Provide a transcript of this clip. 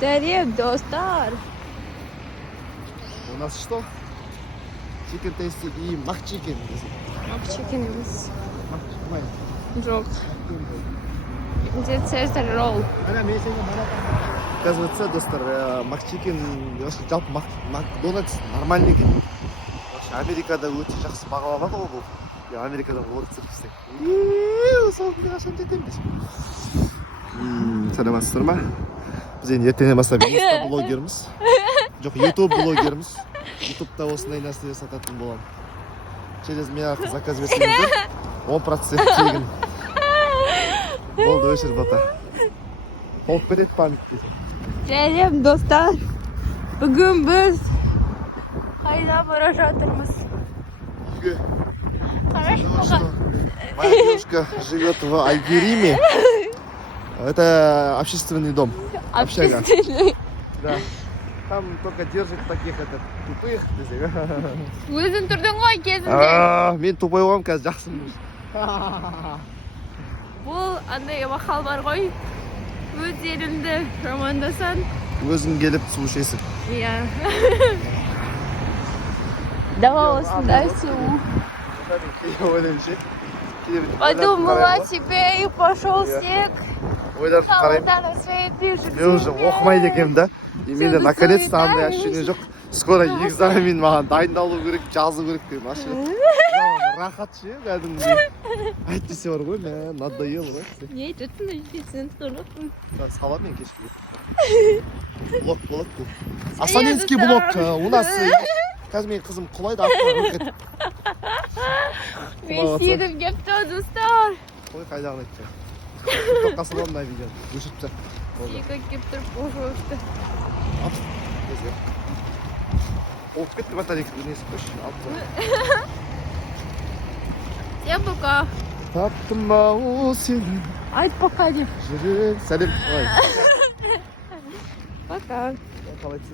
Сәлем, достар. У нас что? Chicken tasty и макчикен. Макчикен емес. Макчикен. Жоқ. Где Цезарь ролл? Оказывается, достар, макчикен, жалпы Макдональдс нормальный екен. Америкада өте жақсы бағаланады ғой бұл. Америкадан орыс циркісі. Соңында қашан жетеміз? Сәлеметсіздер ма? Біз енді ертеңнен бастап инста блогерміз. Жоқ, YouTube блогерміз. YouTube'да осындай нәрселер сататын боламын. Через меня заказ берсеңіздер 10% тегін. Болды, өшір бата. Толып кетеді память десе. Сәлем, достар. Бүгін біз қайда бара жатырмыз? Үйге. Қарашы Потому маған. что моя девушка живет в Айгериме. Это общественный дом. Общага. Общественный. Да. Там только держит таких тупых. Өзің тұрдың ғой кезінде. Мен тупой боламын, қазір жақсымын. Бұл андай мақал бар ғой. Өз еліңді жамандасаң. Өзің келіп су ішесің. Иә. Давай осындай су. Подумала себе и пошел снег. Ойларды қараймын. Мен уже оқымайды екенмін да. И менде наконец-то андай ощущение жоқ. Скоро экзамен маған дайындалу керек, жазу керек деп машина. Рахат ше, кәдімгідей. Әйтпесе бар ғой, мә, надоел ғой. Не айтасың, сен тұрмысың. Сала мен кешке. Блок бұл. Асанинский блок. У нас қазір менің қызым құлайды артына. Мен сүйгім кеп тұр, достар. Қой қайдағын айтты. Токқа саламын да видео. Өшіріп тұр. Сүйгім кеп тұр, пожалуйста. Олып кетті батарейка несі қойшы. Всем пока. Таптым ау сені. Айт пока деп. Жүрек. Сәлем. Пока. Қалайсың?